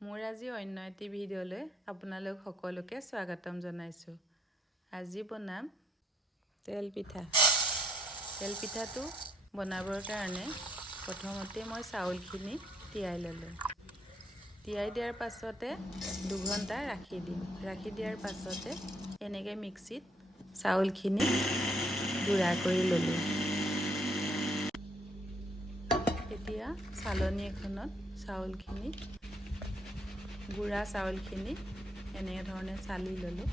মোৰ আজি অন্য এটি ভিডিঅ'লৈ আপোনালোক সকলোকে স্বাগতম জনাইছোঁ। আজি বনাম তেল পিঠা। তেল পিঠাটো বনাবৰ কাৰণে প্ৰথমতে মই চাউলখিনি তিয়াই ল'লোঁ। তিয়াই দিয়াৰ পাছতে 2 ঘণ্টা ৰাখি দিম। ৰাখি দিয়াৰ পাছতে এনেকৈ মিক্সিত চাউলখিনি গুড়া কৰি ল'লোঁ। এতিয়া চালনী এখনত চাউলখিনি গুড়া চাউলখিনি এনেধৰণে চালি ল'লোঁ।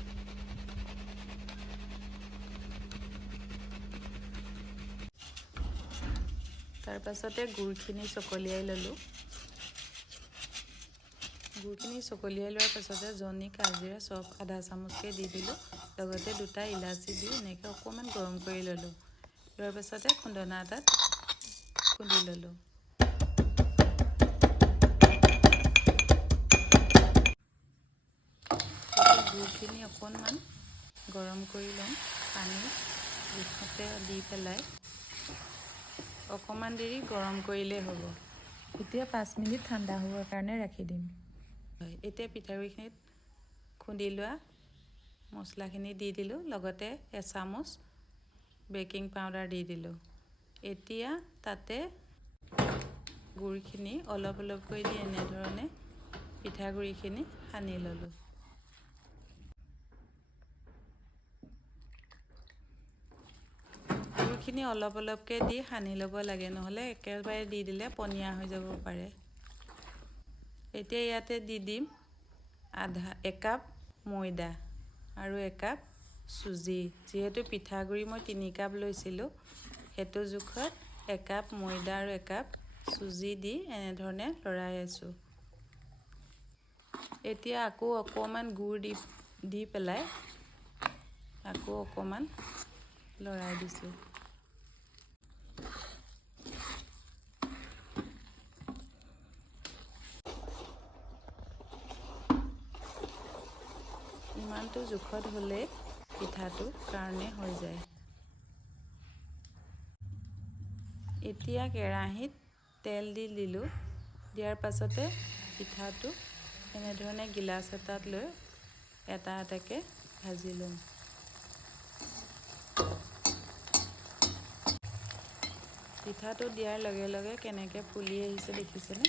তাৰ পাছতে গুড়খিনি চকলিয়াই ল'লোঁ। গুড়খিনি চকলিয়াই লোৱাৰ পাছতে জনি কাজিৰা চব আধা চামুচকৈ দি দিলোঁ। লগতে 2টা ইলাচি দি এনেকৈ অকণমান গৰম কৰি ল'লোঁ। লোৱাৰ পাছতে খুন্দনা এটাত খুন্দি ল'লোঁ। গুড়খিনি অকণমান গৰম কৰি ল'ম। পানী জোখতে দি পেলাই অকণমান দেৰি গৰম কৰিলেই হ'ব। এতিয়া 5 মিনিট ঠাণ্ডা হ'বৰ কাৰণে ৰাখি দিম। এতিয়া পিঠাগুড়িখিনিত খুন্দি লোৱা মছলাখিনি দি দিলোঁ। লগতে এচামুচ বেকিং পাউডাৰ দি দিলোঁ। এতিয়া তাতে গুড়খিনি অলপ অলপকৈ দি এনেধৰণে পিঠাগুড়িখিনি সানি ল'লোঁ। গুড়খিনি অলপ অলপকৈ দি সানি ল'ব লাগে, নহ'লে একেবাৰে দি দিলে পনীয়া হৈ যাব পাৰে। এতিয়া ইয়াতে দি দিম 1 কাপ ময়দা আৰু 1 কাপ চুজি। যিহেতু পিঠাগুড়ি মই 3 কাপ লৈছিলোঁ, সেইটো জোখত 1 কাপ ময়দা আৰু 1 কাপ চুজি দি এনেধৰণে লৰাই আছোঁ। এতিয়া আকৌ অকণমান গুড় দি পেলাই আকৌ অকণমান লৰাই দিছোঁ। ইমানটো জোখত হ'লে পিঠাটো কাৰণে হৈ যায়। এতিয়া কেৰাহীত তেল দি দিলোঁ। দিয়াৰ পাছতে পিঠাটো এনেধৰণে গিলাচ এটাত লৈ এটা এটাকৈ ভাজি ল'ম। পিঠাটো দিয়াৰ লগে লগে কেনেকৈ ফুলি আহিছে দেখিছেনে?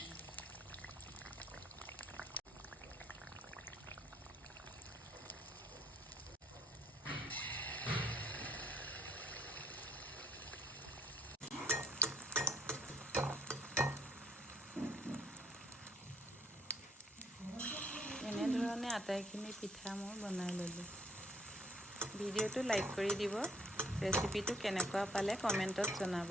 এনেধৰণে আটাইখিনি পিঠা মই বনাই ল'লোঁ। ভিডিঅ'টো লাইক কৰি দিব। ৰেচিপিটো কেনেকুৱা পালে কমেণ্টত জনাব।